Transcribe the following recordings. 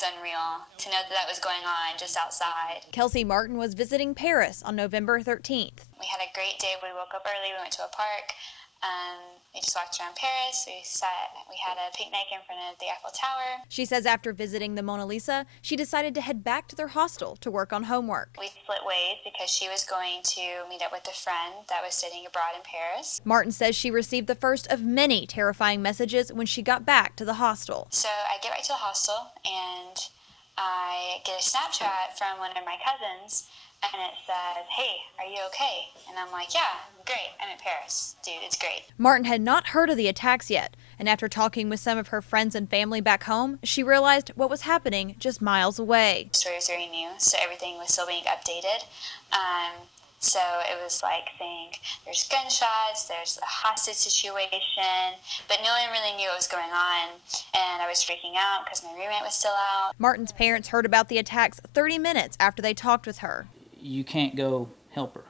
It's unreal to know that that was going on just outside. Kelsey Martin was visiting Paris on November 13th. We had a great day. We woke up early. We went to a park. We just walked around Paris. We had a picnic in front of the Eiffel Tower. She says after visiting the Mona Lisa, she decided to head back to their hostel to work on homework. We split ways because she was going to meet up with a friend that was studying abroad in Paris. Martin says she received the first of many terrifying messages when she got back to the hostel. So I get back to the hostel and I get a Snapchat from one of my cousins, and it says, "Hey, are you okay?" And I'm like, "Yeah, I'm great. I'm in Paris. Dude, it's great." Martin had not heard of the attacks yet, and after talking with some of her friends and family back home, she realized what was happening just miles away. The story was very new, so everything was still being updated. So it was like saying there's gunshots, there's a hostage situation, but no one really knew what was going on, and I was freaking out because my roommate was still out. Martin's parents heard about the attacks 30 minutes after they talked with her. You can't go help her.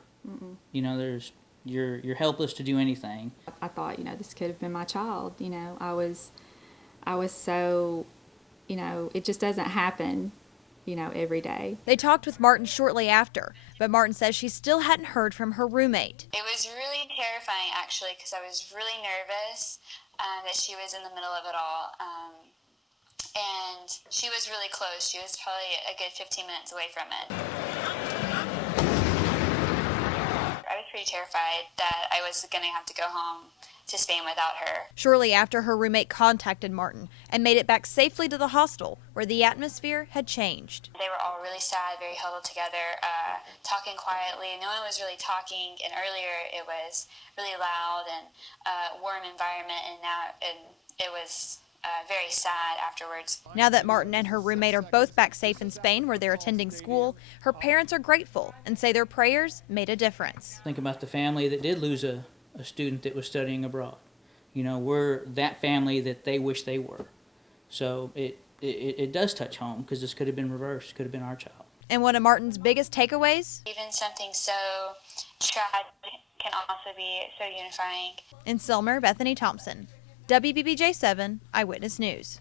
You know, you're helpless to do anything. I thought, this could have been my child. I was so, it just doesn't happen, every day. They talked with Martin shortly after, but Martin says she still hadn't heard from her roommate. It was really terrifying, actually, because I was really nervous that she was in the middle of it all. And she was really close. She was probably a good 15 minutes away from it. I was pretty terrified that I was going to have to go home to Spain without her. Shortly after, her roommate contacted Martin and made it back safely to the hostel, where the atmosphere had changed. They were all really sad, very huddled together, talking quietly. No one was really talking, and earlier it was really loud and warm environment, and now it was very sad afterwards. Now that Martin and her roommate are both back safe in Spain, where they're attending school, her parents are grateful and say their prayers made a difference. Think about the family that did lose a student that was studying abroad. We're that family that they wish they were. So it does touch home, because this could have been reversed, could have been our child. And one of Martin's biggest takeaways? Even something so tragic can also be so unifying. In Selmer, Bethany Thompson, WBBJ 7 Eyewitness News.